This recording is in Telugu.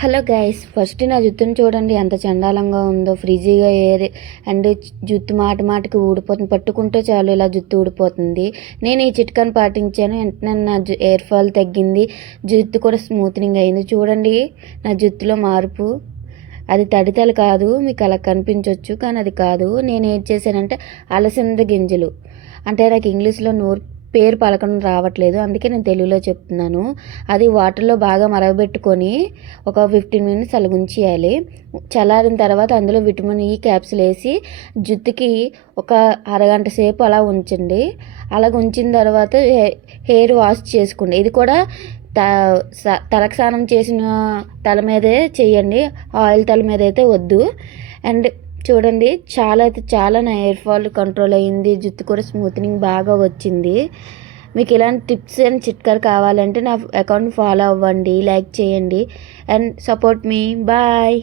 హలో గైస్, ఫస్ట్ నా జుట్టుని చూడండి ఎంత చండాలంగా ఉందో. ఫ్రిజీగా ఏరి అండ్ జుట్టు మాటికి ఊడిపోతుంది. పట్టుకుంటే చాలు ఇలా జుట్టు ఊడిపోతుంది. నేను ఈ చిట్కాని పాటించాను, వెంటనే నా ఎయిర్ ఫాల్ తగ్గింది, జుట్టు కూడా స్మూత్నింగ్ అయింది. చూడండి నా జుట్టులో మార్పు. అది తడితలు కాదు, మీకు అలా కనిపించవచ్చు, కానీ అది కాదు. నేను ఏం చేశానంటే అలసంద గింజలు, అంటే నాకు ఇంగ్లీష్లో పేరు పలకడం రావట్లేదు, అందుకే నేను తెలుగులో చెప్తున్నాను. అది వాటర్లో బాగా మరగబెట్టుకొని ఒక 15 మినిట్స్ అలా ఉంచేయాలి. చల్లారిన తర్వాత అందులో విటమిన్ ఈ క్యాప్సిల్ వేసి జుట్టుకి ఒక అరగంట సేపు అలా ఉంచండి. అలాగ ఉంచిన తర్వాత హెయిర్ వాష్ చేసుకోండి. ఇది కూడా తలకు స్నానం చేసిన తల మీదే చేయండి, ఆయిల్ తల మీద అయితే వద్దు. అండ్ చూడండి, చాలా అయితే చాలా నా హెయిర్ ఫాల్ కంట్రోల్ అయ్యింది, జుట్టు కూడా స్మూత్నింగ్ బాగా వచ్చింది. మీకు ఇలాంటి టిప్స్ అండ్ చిట్కాలు కావాలంటే నా అకౌంట్ ఫాలో అవ్వండి, లైక్ చేయండి అండ్ సపోర్ట్ మీ. బాయ్.